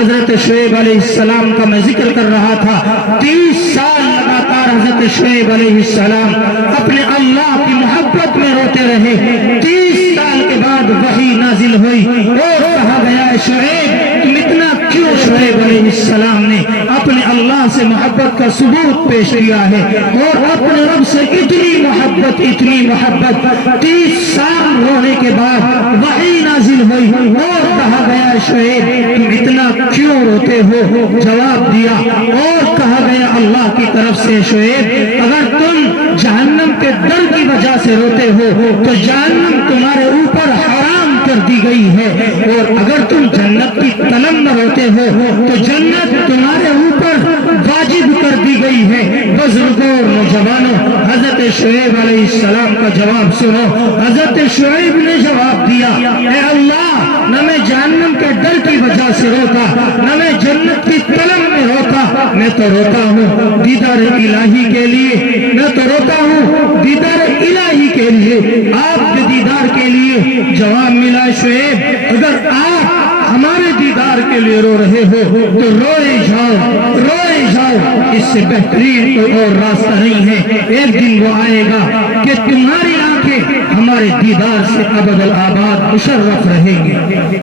حضرت شعیب علیہ السلام کا میں ذکر کر رہا تھا، 30 سال لگاتار حضرت شعیب علیہ السلام اپنے اللہ کی محبت میں روتے رہے۔ 30 سال کے بعد وحی نازل ہوئی اور کہا گیا شعیب تم اتنا کیوں؟ شعیب علیہ السلام نے اپنے اللہ سے محبت کا ثبوت پیش کیا ہے اور اپنے رب سے اتنی محبت 30 سال رونے کے بعد وحی نازل ہوئی اور کہا گیا شعیب تم اتنا کیوں روتے ہو؟ جواب دیا اور کہا گیا اللہ کی طرف سے شعیب اگر تم جہنم کے ڈر کی وجہ سے روتے ہو تو جہنم تمہارے اوپر حرام کر دی گئی ہے، اور اگر تم جنت کی طلب میں روتے ہو تو جنت تمہارے اوپر واجب کر دی گئی ہے۔ بزرگوں اور نوجوانوں، حضرت شعیب علیہ السلام کا جواب سنو۔ حضرت شعیب نے جواب دیا اے اللہ نہ میں جہنم کے ڈر کی وجہ سے روتا نہ میں جنت کی طلب میں روتا، میں تو روتا ہوں دیدار الہی کے لیے، میں تو روتا ہوں دیدار الہی کے لیے، آپ کے دیدار کے لیے۔ جواب ملا شعیب اگر آپ ہمارے دیدار کے لیے رو رہے ہو تو روئے جاؤ، اس سے بہترین کوئی اور راستہ نہیں ہے۔ ایک دن وہ آئے گا کہ تمہاری آنکھیں ہمارے دیدار سے ابد الآباد مشرف رہیں گی۔